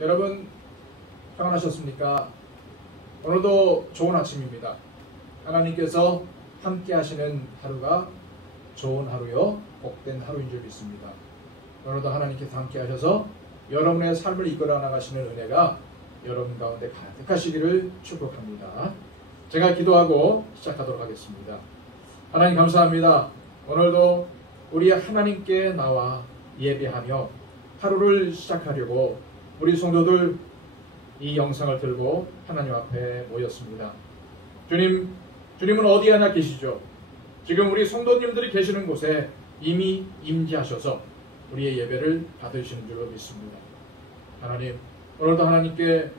여러분 평안하셨습니까? 오늘도 좋은 아침입니다. 하나님께서 함께 하시는 하루가 좋은 하루요, 복된 하루인 줄 믿습니다. 오늘도 하나님께서 함께 하셔서 여러분의 삶을 이끌어 나가시는 은혜가 여러분 가운데 가득하시기를 축복합니다. 제가 기도하고 시작하도록 하겠습니다. 하나님 감사합니다. 오늘도 우리 하나님께 나와 예배하며 하루를 시작하려고 우리 성도들 이 영상을 들고 하나님 앞에 모였습니다. 주님은 어디 하나 계시죠? 지금 우리 성도님들이 계시는 곳에 이미 임재하셔서 우리의 예배를 받으시는 줄로 믿습니다. 하나님, 오늘도 하나님께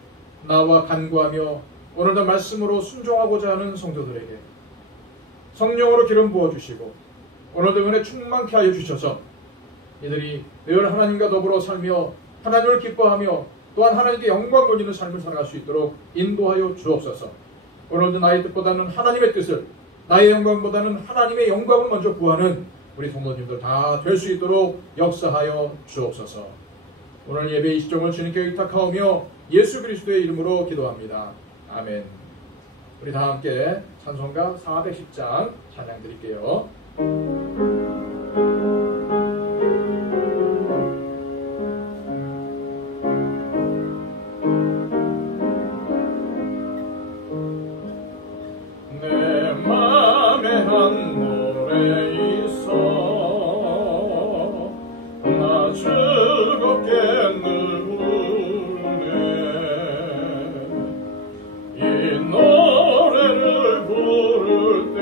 나와 간구하며 오늘도 말씀으로 순종하고자 하는 성도들에게 성령으로 기름 부어주시고 오늘도 은혜 충만케 하여 주셔서 이들이 늘 하나님과 더불어 살며 하나님을 기뻐하며 또한 하나님께 영광 돌리는 삶을 살아갈 수 있도록 인도하여 주옵소서. 오늘도 나의 뜻보다는 하나님의 뜻을, 나의 영광보다는 하나님의 영광을 먼저 구하는 우리 성도님들 다 될 수 있도록 역사하여 주옵소서. 오늘 예배 이 시점을 주님께 의탁하오며 예수 그리스도의 이름으로 기도합니다. 아멘. 우리 다 함께 찬송가 410장 찬양 드릴게요. 내 맘에 한 노래 있어 나 즐겁게 늘 부르네. 이 노래를 부를 때에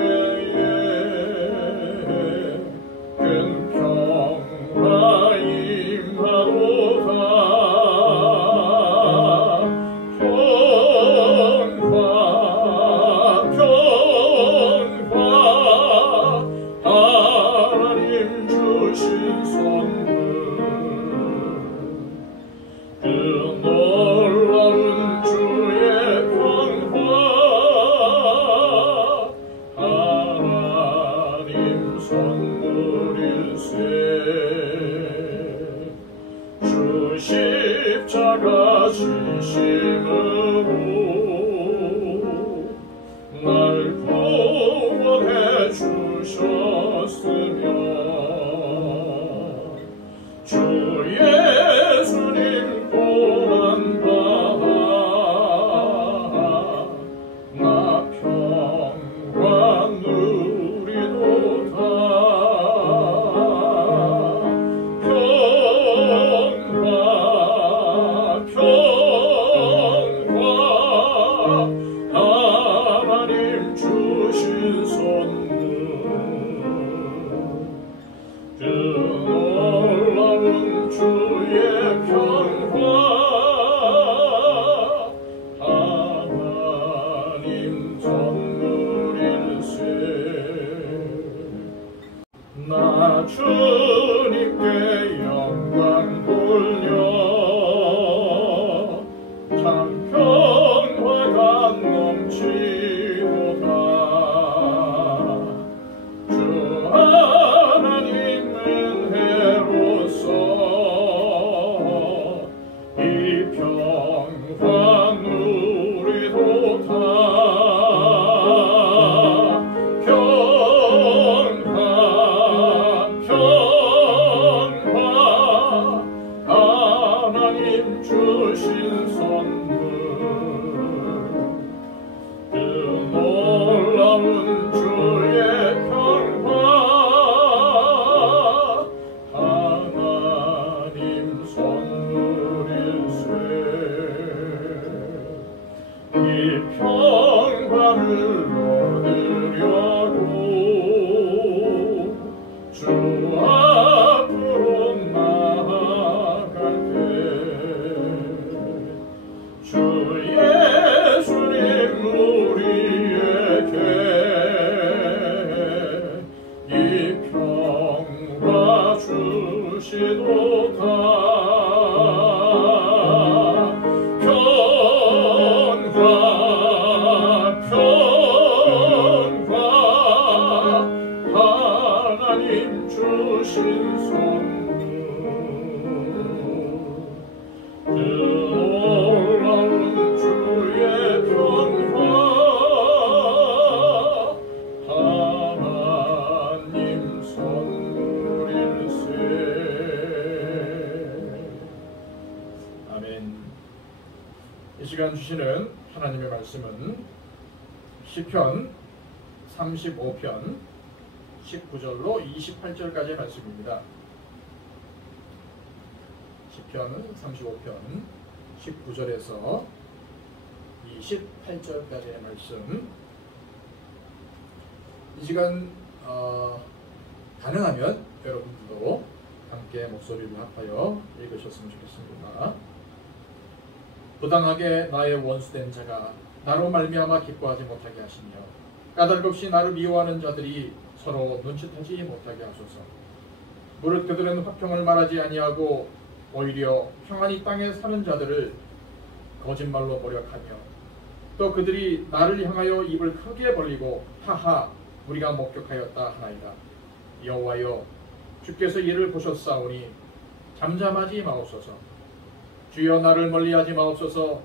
큰 평화 임하도다. 하나님 주신 선물 그 놀라운 주의 평화 하나님 선물일세. 주 십자가 지심으로 날 구원해 주셨으며 주 예수님 고난받아 나 평강 누리도다. 평화 하나님 주신 선물 그 놀라운 주의 평화 하나님 선물일세. 나 주님께 영광 돌려 참 평화가 넘치도다. 주 하나님 은혜로서 이 평화 누리도다. 평화 하나님 주신 선물 그 놀라운 주의 평화 하나님 선물일세. 이 평화를 얻으려고 주 앞으로 나아갈 때 주 예수님 우리에게 이 평화 주시도다. 하나님 주신 선물 그 시간 주시는 하나님의 말씀은 시편 35편 19절로 28절까지의 말씀입니다. 시편 35편 19절에서 28절까지의 말씀. 이 시간 가능하면 여러분들도 함께 목소리를 합하여 읽으셨으면 좋겠습니다. 부당하게 나의 원수된 자가 나로 말미암아 기뻐하지 못하게 하시며 까닭없이 나를 미워하는 자들이 서로 눈짓하지 못하게 하소서. 무릇 그들은 화평을 말하지 아니하고 오히려 평안히 땅에 사는 자들을 거짓말로 모략하며 또 그들이 나를 향하여 입을 크게 벌리고 하하 우리가 목격하였다 하나이다. 여호와여 주께서 이를 보셨사오니 잠잠하지 마옵소서. 주여 나를 멀리하지 마옵소서.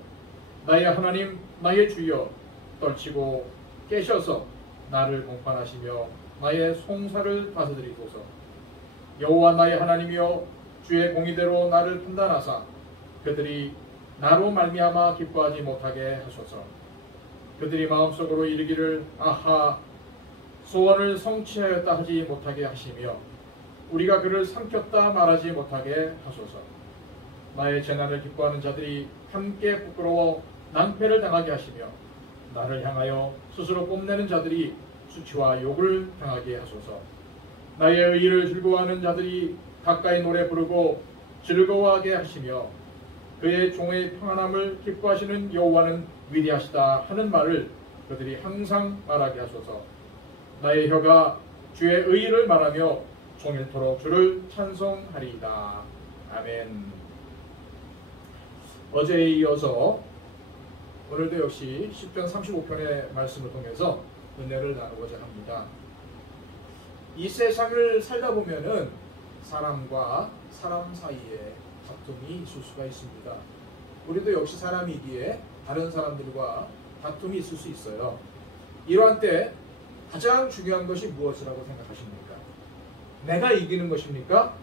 나의 하나님 나의 주여 떨치고 깨셔서 나를 공판하시며 나의 송사를 다스리소서. 여호와 나의 하나님이여 주의 공의대로 나를 판단하사 그들이 나로 말미암아 기뻐하지 못하게 하소서. 그들이 마음속으로 이르기를 아하 소원을 성취하였다 하지 못하게 하시며 우리가 그를 삼켰다 말하지 못하게 하소서. 나의 재난을 기뻐하는 자들이 함께 부끄러워 낭패를 당하게 하시며 나를 향하여 스스로 뽐내는 자들이 수치와 욕을 당하게 하소서. 나의 의의를 즐거워하는 자들이 가까이 노래 부르고 즐거워하게 하시며 그의 종의 평안함을 기뻐하시는 여호와는 위대하시다 하는 말을 그들이 항상 말하게 하소서. 나의 혀가 주의 의의를 말하며 종일토록 주를 찬송하리이다. 아멘. 어제에 이어서 오늘도 역시 시편 35편의 말씀을 통해서 은혜를 나누고자 합니다. 이 세상을 살다 보면은 사람과 사람 사이에 다툼이 있을 수가 있습니다. 우리도 역시 사람이기에 다른 사람들과 다툼이 있을 수 있어요. 이러한 때 가장 중요한 것이 무엇이라고 생각하십니까? 내가 이기는 것입니까?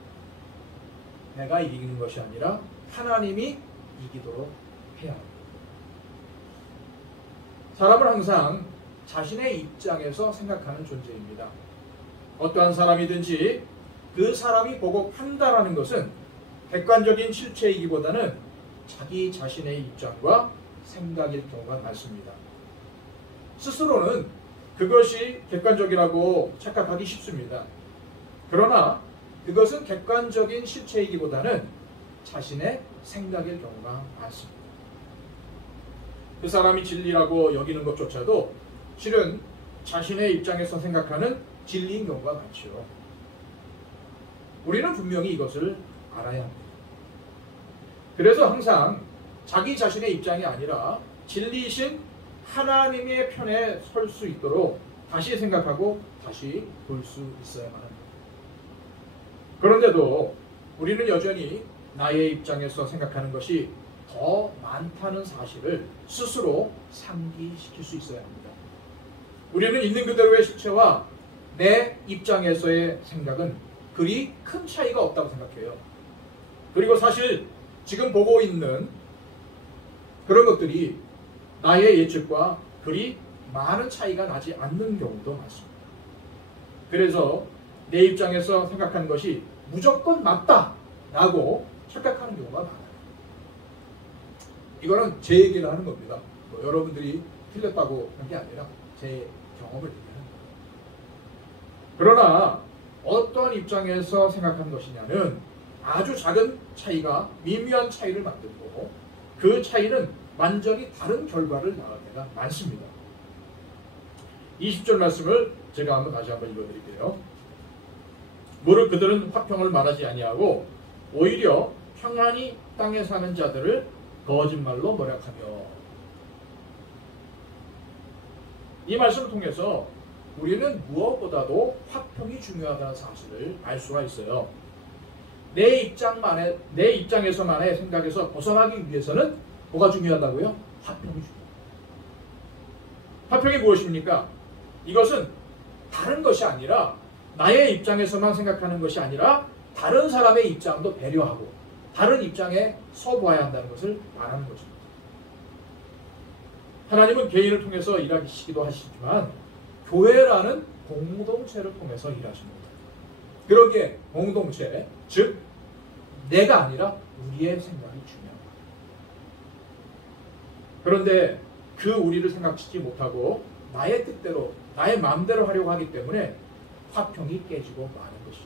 내가 이기는 것이 아니라 하나님이 이기도록 해야 합니다. 사람은 항상 자신의 입장에서 생각하는 존재입니다. 어떠한 사람이든지 그 사람이 보고 판단하는 것은 객관적인 실체이기보다는 자기 자신의 입장과 생각일 경우가 많습니다. 스스로는 그것이 객관적이라고 착각하기 쉽습니다. 그러나 그것은 객관적인 실체이기보다는 자신의 생각일 경우가 많습니다. 그 사람이 진리라고 여기는 것조차도 실은 자신의 입장에서 생각하는 진리인 경우가 많죠. 우리는 분명히 이것을 알아야 합니다. 그래서 항상 자기 자신의 입장이 아니라 진리이신 하나님의 편에 설 수 있도록 다시 생각하고 다시 볼 수 있어야만 합니다. 그런데도 우리는 여전히 나의 입장에서 생각하는 것이 더 많다는 사실을 스스로 상기시킬 수 있어야 합니다. 우리는 있는 그대로의 실체와 내 입장에서의 생각은 그리 큰 차이가 없다고 생각해요. 그리고 사실 지금 보고 있는 그런 것들이 나의 예측과 그리 많은 차이가 나지 않는 경우도 많습니다. 그래서 내 입장에서 생각하는 것이 무조건 맞다라고 착각하는 경우가 많아요. 이거는 제 얘기를 하는 겁니다. 여러분들이 틀렸다고 한 게 아니라 제 경험을 얘기하는 거예요. 그러나 어떠한 입장에서 생각하는 것이냐는 아주 작은 차이가 미묘한 차이를 만들고 그 차이는 완전히 다른 결과를 낳을 때가 많습니다. 20절 말씀을 제가 다시 한번 읽어드릴게요. 무릇 그들은 화평을 말하지 아니하고 오히려 평안히 땅에 사는 자들을 거짓말로 모략하며. 이 말씀을 통해서 우리는 무엇보다도 화평이 중요하다는 사실을 알 수가 있어요. 내 입장에서만의 생각에서 벗어나기 위해서는 뭐가 중요하다고요? 화평이 중요합니다. 화평이 무엇입니까? 이것은 다른 것이 아니라 나의 입장에서만 생각하는 것이 아니라 다른 사람의 입장도 배려하고 다른 입장에 서보아야 한다는 것을 말하는 것입니다. 하나님은 개인을 통해서 일하시기도 하시지만 교회라는 공동체를 통해서 일하십니다. 그러기에 공동체, 즉 내가 아니라 우리의 생각이 중요합니다. 그런데 그 우리를 생각지지 못하고 나의 뜻대로, 나의 마음대로 하려고 하기 때문에 화평이 깨지고 마는 것이죠.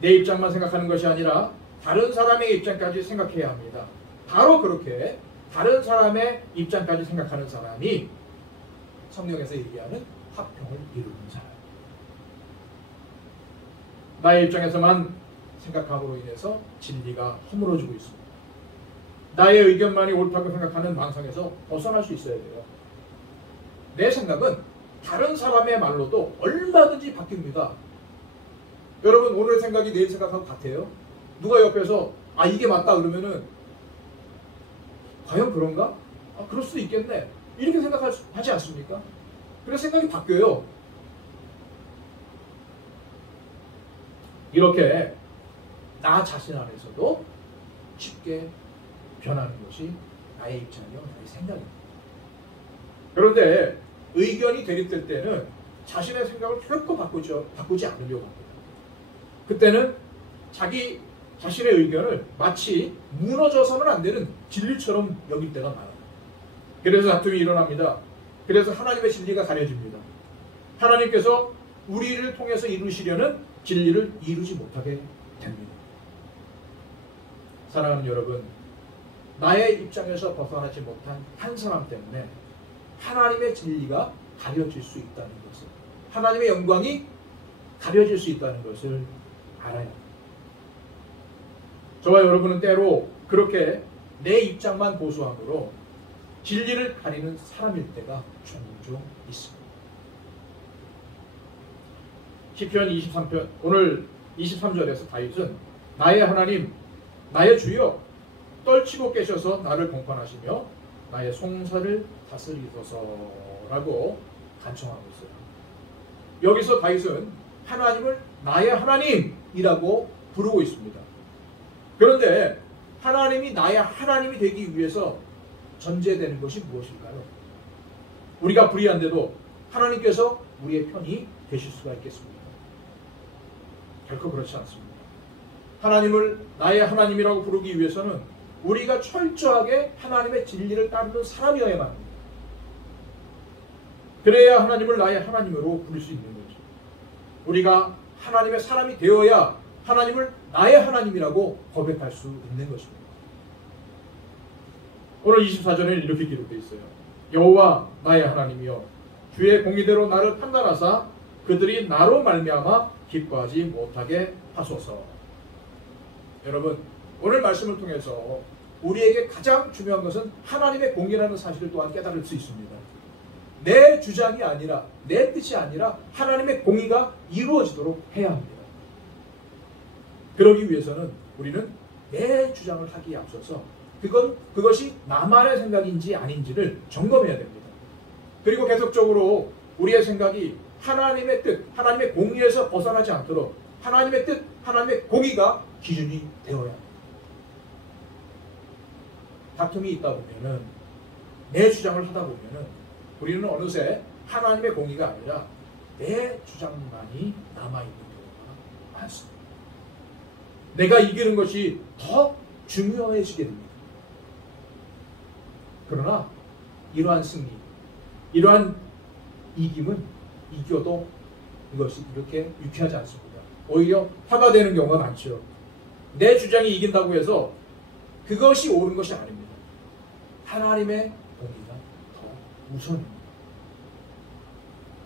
내 입장만 생각하는 것이 아니라 다른 사람의 입장까지 생각해야 합니다. 바로 그렇게 다른 사람의 입장까지 생각하는 사람이 성경에서 얘기하는 화평을 이루는 사람. 나의 입장에서만 생각함으로 인해서 진리가 허물어지고 있습니다. 나의 의견만이 옳다고 생각하는 망상에서 벗어날 수 있어야 돼요. 내 생각은 다른 사람의 말로도 얼마든지 바뀝니다. 여러분 오늘 생각이 내일 생각하고 같아요? 누가 옆에서 이게 맞다 그러면은 과연 그런가? 그럴 수도 있겠네. 이렇게 생각하지 않습니까? 그래서 생각이 바뀌어요. 이렇게 나 자신 안에서도 쉽게 변하는 것이 나의 입장이요, 나의 생각입니다. 그런데 의견이 대립될 때는 자신의 생각을 결코 바꾸지 않으려고 합니다. 그때는 자기 자신의 의견을 마치 무너져서는 안 되는 진리처럼 여길 때가 많아요. 그래서 다툼이 일어납니다. 그래서 하나님의 진리가 가려집니다. 하나님께서 우리를 통해서 이루시려는 진리를 이루지 못하게 됩니다. 사랑하는 여러분, 나의 입장에서 벗어나지 못한 한 사람 때문에 하나님의 진리가 가려질 수 있다는 것을, 하나님의 영광이 가려질 수 있다는 것을 알아야 합니다. 저와 여러분은 때로 그렇게 내 입장만 고수함으로 진리를 가리는 사람일 때가 종종 있습니다. 시편 23편 오늘 23절에서 다윗은 나의 하나님, 나의 주여, 떨치고 깨셔서 나를 공판하시며 나의 송사를 다스리소서라고 간청하고 있어요. 여기서 다윗은 하나님을 나의 하나님이라고 부르고 있습니다. 그런데 하나님이 나의 하나님이 되기 위해서 전제되는 것이 무엇일까요? 우리가 불의한데도 하나님께서 우리의 편이 되실 수가 있겠습니까? 결코 그렇지 않습니다. 하나님을 나의 하나님이라고 부르기 위해서는 우리가 철저하게 하나님의 진리를 따르는 사람이어야만 합니다. 그래야 하나님을 나의 하나님으로 부를 수 있는 거죠. 우리가 하나님의 사람이 되어야 하나님을 나의 하나님이라고 고백할 수 있는 것입니다. 오늘 24절에는 이렇게 기록되어 있어요. 여호와 나의 하나님이여, 주의 공의대로 나를 판단하사 그들이 나로 말미암아 기뻐하지 못하게 하소서. 여러분, 오늘 말씀을 통해서 우리에게 가장 중요한 것은 하나님의 공의라는 사실을 또한 깨달을 수 있습니다. 내 주장이 아니라, 내 뜻이 아니라 하나님의 공의가 이루어지도록 해야 합니다. 그러기 위해서는 우리는 내 주장을 하기에 앞서서 그것이 나만의 생각인지 아닌지를 점검해야 됩니다. 그리고 계속적으로 우리의 생각이 하나님의 뜻, 하나님의 공의에서 벗어나지 않도록 하나님의 뜻, 하나님의 공의가 기준이 되어야 합니다. 다툼이 있다 보면은, 내 주장을 하다 보면은 우리는 어느새 하나님의 공의가 아니라 내 주장만이 남아있는 경우가 많습니다. 내가 이기는 것이 더 중요해지게 됩니다. 그러나 이러한 승리, 이러한 이김은 이겨도 이것이 이렇게 유쾌하지 않습니다. 오히려 화가 되는 경우가 많죠. 내 주장이 이긴다고 해서 그것이 옳은 것이 아닙니다. 하나님의 공의가 더 우선입니다.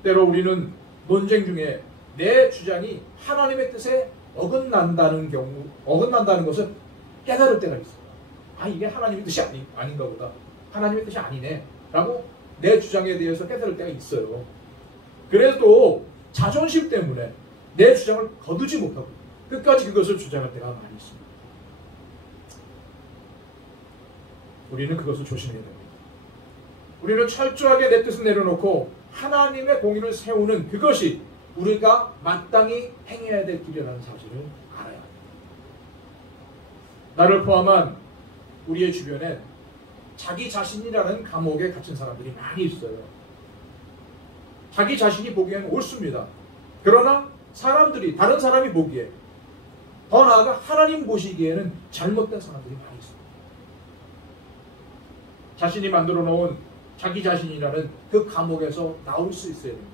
때로 우리는 논쟁 중에 내 주장이 하나님의 뜻에 어긋난다는 것을 깨달을 때가 있어요. 이게 하나님의 뜻이 아닌가 보다. 하나님의 뜻이 아니네 라고 내 주장에 대해서 깨달을 때가 있어요. 그래도 자존심 때문에 내 주장을 거두지 못하고 끝까지 그것을 주장할 때가 많이 있습니다. 우리는 그것을 조심해야 됩니다. 우리는 철저하게 내 뜻을 내려놓고 하나님의 공의를 세우는 그것이 우리가 마땅히 행해야 될 길이라는 사실을 알아야 합니다. 나를 포함한 우리의 주변에 자기 자신이라는 감옥에 갇힌 사람들이 많이 있어요. 자기 자신이 보기에는 옳습니다. 그러나 사람들이, 다른 사람이 보기에, 더 나아가 하나님 보시기에는 잘못된 사람들이 많이 있습니다. 자신이 만들어 놓은 자기 자신이라는 그 감옥에서 나올 수 있어야 됩니다.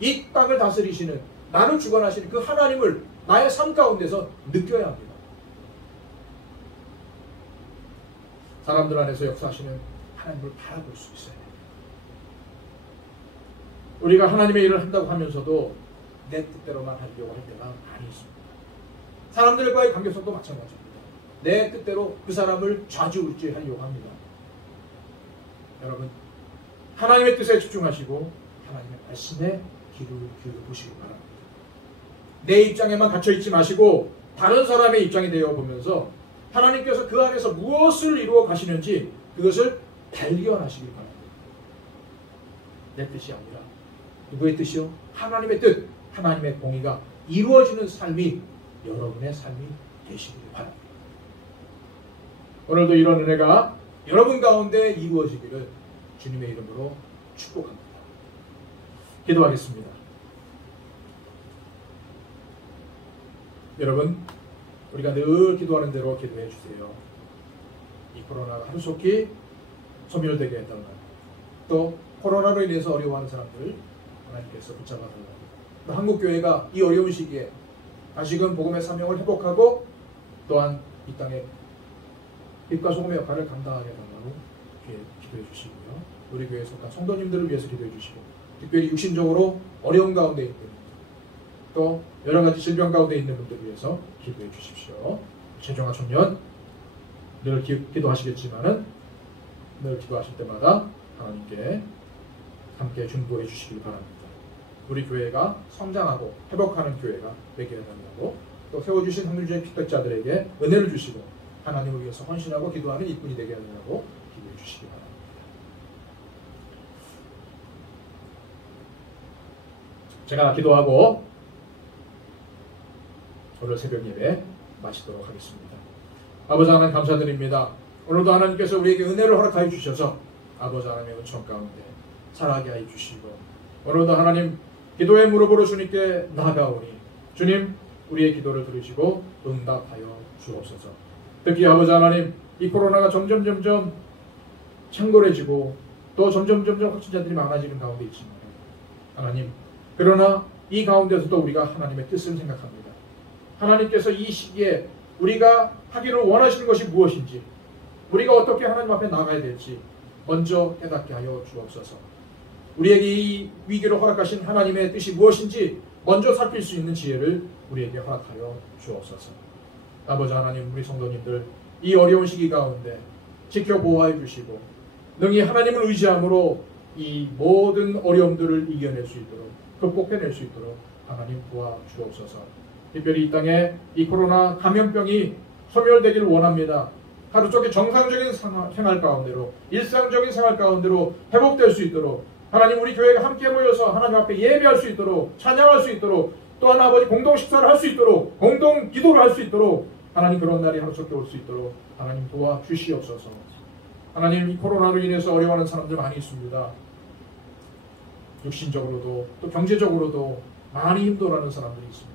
이 땅을 다스리시는, 나를 주관하시는 그 하나님을 나의 삶 가운데서 느껴야 합니다. 사람들 안에서 역사하시는 하나님을 바라볼 수 있어야 됩니다. 우리가 하나님의 일을 한다고 하면서도 내 뜻대로만 하려고 할 때가 많이 있습니다. 사람들과의 관계성도 마찬가지입니다. 내 뜻대로 그 사람을 좌지우지하려고 합니다. 여러분, 하나님의 뜻에 집중하시고 하나님의 말씀에 귀를 기울여보시기 바랍니다. 내 입장에만 갇혀있지 마시고 다른 사람의 입장이 되어보면서 하나님께서 그 안에서 무엇을 이루어 가시는지 그것을 발견하시기 바랍니다. 내 뜻이 아니라 누구의 뜻이요? 하나님의 뜻, 하나님의 공의가 이루어지는 삶이 여러분의 삶이 되시길 바랍니다. 오늘도 이런 은혜가 여러분 가운데 이루어지기를 주님의 이름으로 축복합니다. 기도하겠습니다. 여러분, 우리가 늘 기도하는 대로 기도해 주세요. 이 코로나가 하루속히 소멸되게 했다는 것, 또 코로나로 인해서 어려워하는 사람들 하나님께서 붙잡아 달라고, 또 한국교회가 이 어려운 시기에 다시금 복음의 사명을 회복하고 또한 이 땅에 빛과 소금의 역할을 감당하게 달라고 기도해 주시고요. 우리 교회에 속한 성도님들을 위해서 기도해 주시고, 특별히 육신적으로 어려운 가운데 있는 분들, 또 여러 가지 질병 가운데 있는 분들을 위해서 기도해 주십시오. 최종화 청년 늘 기도하시겠지만은 늘 기도하실 때마다 하나님께 함께 중보해 주시길 바랍니다. 우리 교회가 성장하고 회복하는 교회가 되게 해달라고, 또 세워주신 한글주의 피택자들에게 은혜를 주시고 하나님을 위해서 헌신하고 기도하는 일꾼이 되게 해달라고 기도해 주시기 바랍니다. 제가 기도하고 오늘 새벽 예배 마치도록 하겠습니다. 아버지 하나님 감사드립니다. 오늘도 하나님께서 우리에게 은혜를 허락하여 주셔서 아버지 하나님의 은총 가운데 살아가게 하여 주시고, 오늘도 하나님 기도의 무릎으로 주님께 나아가오니 주님 우리의 기도를 들으시고 응답하여 주옵소서. 특히 아버지 하나님, 이 코로나가 점점 창궐해지고 또 점점 확진자들이 많아지는 가운데 있지만 하나님, 그러나 이 가운데서도 우리가 하나님의 뜻을 생각합니다. 하나님께서 이 시기에 우리가 하기를 원하시는 것이 무엇인지, 우리가 어떻게 하나님 앞에 나가야 될지 먼저 깨닫게 하여 주옵소서. 우리에게 이 위기를 허락하신 하나님의 뜻이 무엇인지 먼저 살필 수 있는 지혜를 우리에게 허락하여 주옵소서. 아버지 하나님, 우리 성도님들 이 어려운 시기 가운데 지켜보호해 주시고 능히 하나님을 의지함으로 이 모든 어려움들을 이겨낼 수 있도록, 극복해낼 수 있도록 하나님 도와주옵소서. 특별히 이 땅에 이 코로나 감염병이 소멸되기를 원합니다. 하루속에 정상적인 생활 가운데로, 일상적인 생활 가운데로 회복될 수 있도록 하나님, 우리 교회가 함께 모여서 하나님 앞에 예배할 수 있도록, 찬양할 수 있도록, 또한 아버지 공동 식사를 할 수 있도록, 공동 기도를 할 수 있도록 하나님, 그런 날이 하루속에 올 수 있도록 하나님 도와주시옵소서. 하나님, 이 코로나로 인해서 어려워하는 사람들 많이 있습니다. 육신적으로도 또 경제적으로도 많이 힘들어하는 사람들이 있습니다.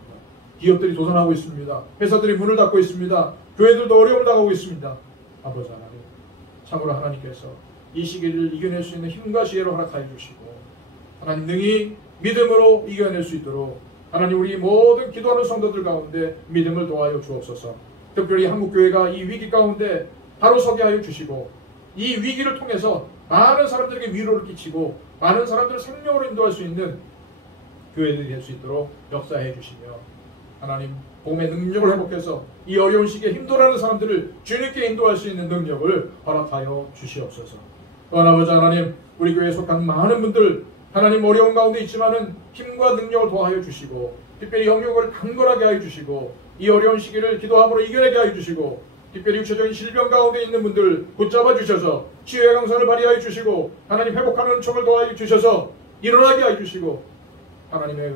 기업들이 도산하고 있습니다. 회사들이 문을 닫고 있습니다. 교회들도 어려움을 당하고 있습니다. 아버지 하나님, 참으로 하나님께서 이 시기를 이겨낼 수 있는 힘과 지혜로 허락하여 주시고 하나님, 능히 믿음으로 이겨낼 수 있도록 하나님, 우리 모든 기도하는 성도들 가운데 믿음을 도와여 주옵소서. 특별히 한국교회가 이 위기 가운데 바로 서게 하여 주시고, 이 위기를 통해서 많은 사람들에게 위로를 끼치고 많은 사람들을 생명으로 인도할 수 있는 교회들이 될 수 있도록 역사해 주시며, 하나님, 복음의 능력을 회복해서 이 어려운 시기에 힘들어하는 사람들을 주님께 인도할 수 있는 능력을 허락하여 주시옵소서. 또한 아버지 하나님, 우리 교회에 속한 많은 분들 하나님 어려운 가운데 있지만은 힘과 능력을 도와하여 주시고, 특별히 영역을 강건하게 하여 주시고, 이 어려운 시기를 기도함으로 이겨내게 하여 주시고, 특별히 육체적인 질병 가운데 있는 분들 붙잡아 주셔서 치유의 강선을 발휘하여 주시고, 하나님 회복하는 은총을 도와하여 주셔서 일어나게 하여 주시고, 하나님의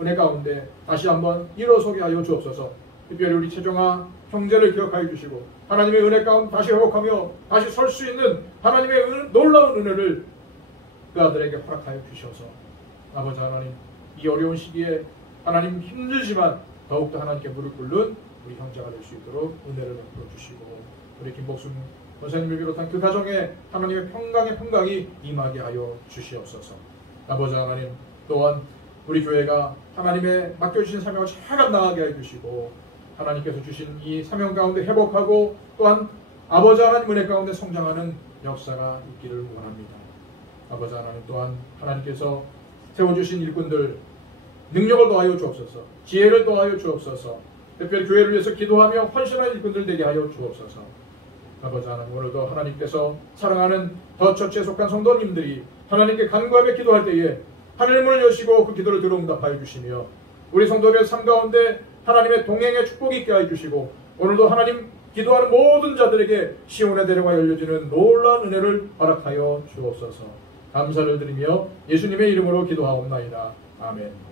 은혜 가운데 다시 한번 일어서게 하여 주옵소서. 특별히 우리 최종아 형제를 기억하여 주시고 하나님의 은혜 가운데 다시 회복하며 다시 설 수 있는 하나님의 놀라운 은혜를 그 아들에게 허락하여 주셔서 아버지 하나님 이 어려운 시기에 하나님 힘들지만 더욱더 하나님께 무릎 꿇는 우리 형제가 될 수 있도록 은혜를 베풀어 주시고 우리 김복순 권사님을 비롯한 그 가정에 하나님의 평강이 임하게 하여 주시옵소서. 아버지 하나님 또한 우리 교회가 하나님의 맡겨주신 사명을 잘 감당하게 해주시고 하나님께서 주신 이 사명 가운데 회복하고 또한 아버지 하나님 은혜 가운데 성장하는 역사가 있기를 원합니다. 아버지 하나님 또한 하나님께서 세워주신 일꾼들 능력을 더하여 주옵소서. 지혜를 더하여 주옵소서. 특별히 교회를 위해서 기도하며 헌신하는 일꾼들 되게 하여 주옵소서. 아버지 하나님 오늘도 하나님께서 사랑하는 더 처치에 속한 성도님들이 하나님께 간구하며 기도할 때에 하늘 문을 여시고 그 기도를 들어 응답하여 주시며 우리 성도들의 삶 가운데 하나님의 동행의 축복이 있게 하여 주시고 오늘도 하나님 기도하는 모든 자들에게 시온의 대로가 열려지는 놀라운 은혜를 허락하여 주옵소서. 감사를 드리며 예수님의 이름으로 기도하옵나이다. 아멘.